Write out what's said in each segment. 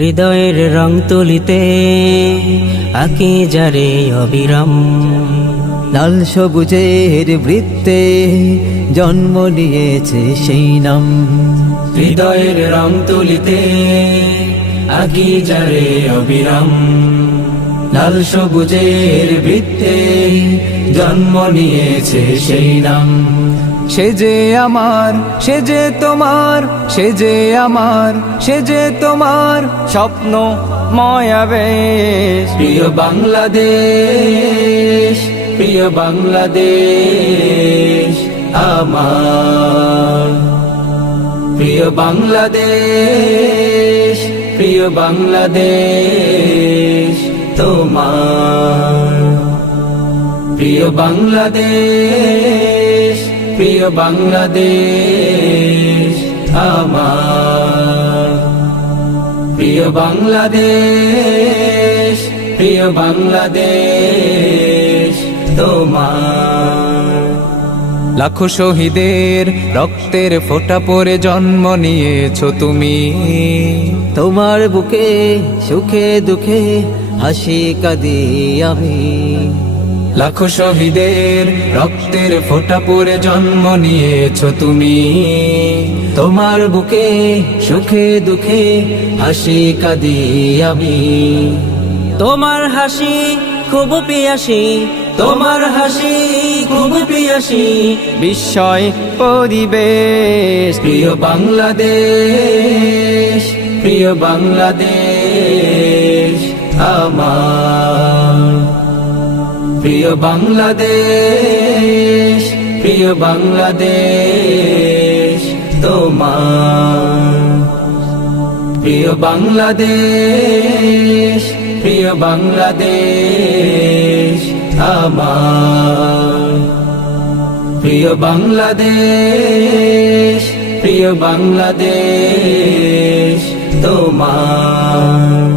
হৃদয়ের রং তুলিতে আঁকি যারে অবিরাম, লাল সবুজের বৃত্তে জন্ম নিয়েছে সেই নাম। হৃদয়ের রং তুলিতে আঁকি যারে অবিরাম, লাল সবুজের বৃত্তে জন্ম নিয়েছে সেই নাম। সে যে আমার, সে যে তোমার, সে যে আমার, সে যে তোমার স্বপ্ন ময়াবেশ। প্রিয় বাংলাদেশ, প্রিয় বাংলাদেশ আমার, প্রিয় বাংলাদেশ, প্রিয় বাংলাদেশ তোমার। প্রিয় বাংলাদেশ, প্রিয় বাংলাদেশ আমার, প্রিয় বাংলাদেশ, প্রিয় বাংলাদেশ তোমার। লাখো শহীদের রক্তের ফোঁটা পরে জন্ম নিয়েছো তুমি। তোমার বুকে সুখে দুঃখে হাসি কাঁদি আমি। লাখো শহীদের রক্তের ফোঁটা পরে জন্ম নিয়েছো তুমি। তোমার বুকে সুখে দুঃখে হাসি কাঁদি আমি। তোমার হাসি খুব পিয়াসী, তোমার হাসি খুব পিয়াসী বিস্ময় পরিবেশ। প্রিয় বাংলাদেশ, প্রিয় বাংলাদেশ আমার, প্রিয় বাংলাদেশ, প্রিয় বাংলাদেশ তোমার। প্রিয় বাংলাদেশ, প্রিয় বাংলাদেশ আমার, প্রিয় বাংলাদেশ, প্রিয় বাংলাদেশ তোমার।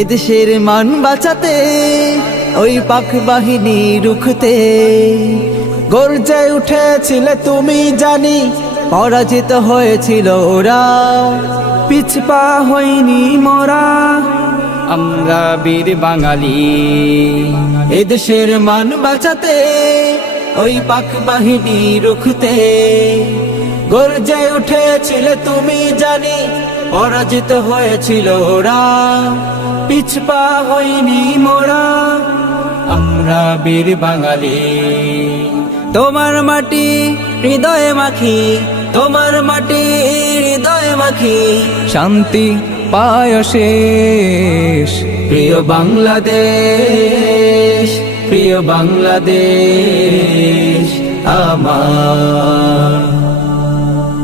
এদেশের মান বাঁচাতে ওই পাক বাহিনী রুখতে গর্জে উঠেছিলে তুমি জানি, পরাজিত হয়েছিল ওরা, পিছপা হয়নি মোরা আমরা বীর বাঙালি। এদেশের মান বাঁচাতে ওই পাক বাহিনী রুখতে গর্জে উঠেছিলে তুমি জানি, পরাজিত হয়েছিল ওরা, পিছপা হয়নি মোরা আমরা বীর বাঙালি। তোমার মাটি হৃদয়ে মাখি, তোমার মাটি হৃদয়ে মাখি শান্তি পায় শেষ। প্রিয় বাংলাদেশ, প্রিয় বাংলাদেশ আমার,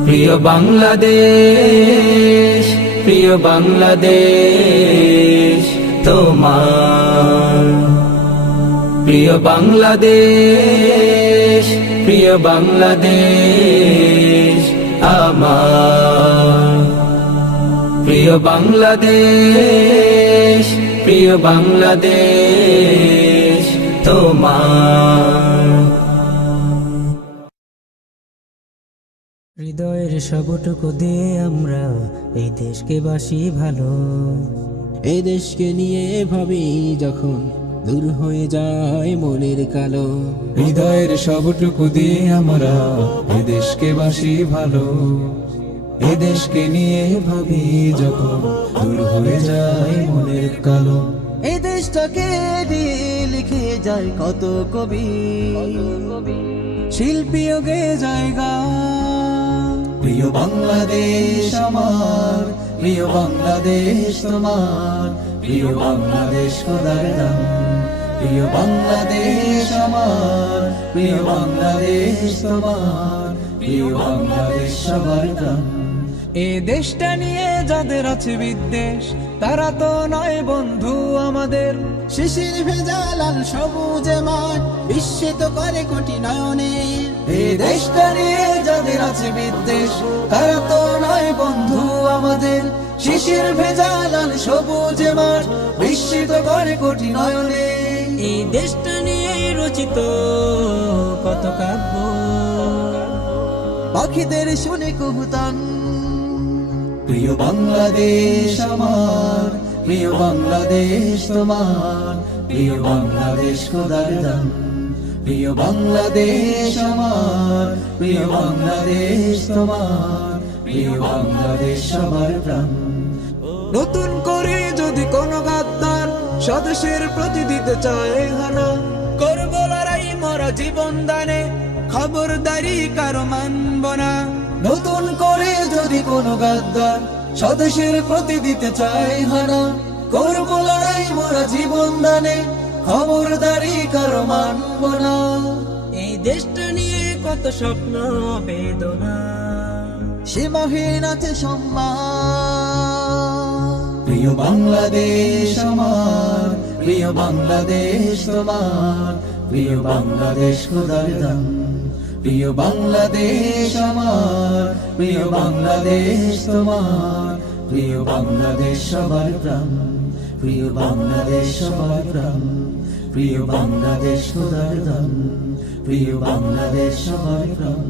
প্রিয় বাংলাদেশ, প্রিয় বাংলাদেশ তোমার। প্রিয় বাংলাদেশ, প্রিয় বাংলাদেশ আমার, প্রিয় বাংলাদেশ, প্রিয় বাংলাদেশ তোমার। হৃদয়ের সবটুকু দিয়ে আমরা এই দেশকে বাসি ভালো। এই দেশকে নিয়ে ভাবি যখন দূর হয়ে যায় মনের কালো। হৃদয়ের সবটুকু দিয়ে আমরা এ দেশকে বাসি ভালো। এ দেশকে নিয়ে ভাবি যখন দূর হয়ে যায় মনের কালো। এই দেশটাকে দিয়ে লিখে যায় কত কবি, শিল্পীও গে জায়গা। প্রিয় বাংলাদেশ আমার, প্রিয় বাংলাদেশ তোমার, প্রিয় বাংলাদেশ খোদার নাম। প্রিয় বাংলাদেশ আমার, প্রিয় বাংলাদেশ তোমার, প্রিয় বাংলাদেশ সবার গ্রাম। এ দেশটা নিয়ে যাদের আছে বিদ্বেষ তারা তো নয় বন্ধু আমাদের। শিশির ভেজা লাল সবুজে মাঠ বিস্মিত করে কোটি নয়নে। এই দেশটা নিয়ে যাদের আছে বিদ্বেষ তারা তো নয় বন্ধু আমাদের। শিশির ভেজা লাল সবুজে মাঠ বিস্মিত করে কোটি নয়নে। এই দেশটা নিয়ে রচিত কত কাব্য, পাখিদের শুনে কুহুতান, প্রিয় বাংলাদেশ আমার, প্রিয় বাংলাদেশ তোমার, প্রিয় বাংলাদেশ খোদার দান। প্রিয় বাংলাদেশ আমার, প্রিয় বাংলাদেশ তোমার, প্রিয় বাংলাদেশ সবার প্রাণ। নতুন করে যদি কোন গাদ্দার স্বদেশের প্রতি দিতে চায় হানা, করব লড়াই মরা জীবন দানে, খবরদারি কারো মানব না। নতুন করে যদি কোন গাদ্দার স্বদেশের প্রতি দিতে চায় হানা, করব লড়াই মরা জীবন দানে, খবরদারি কারো মানব না। এই দেশটা নিয়ে কত স্বপ্ন বেদনা, সীমাহীন আছে সম্মান। প্রিয় বাংলাদেশ আমার, প্রিয় বাংলাদেশ তোমার, প্রিয় বাংলাদেশ খোদার দান। প্রিয় বাংলাদেশ আমার, প্রিয় বাংলাদেশ তোমার, প্রিয় বাংলাদেশ সবার প্রাণ। প্রিয় বাংলাদেশ সবার প্রাণ, প্রিয় বাংলাদেশ খোদার দান। প্রিয় বাংলাদেশ সবার প্রাণ।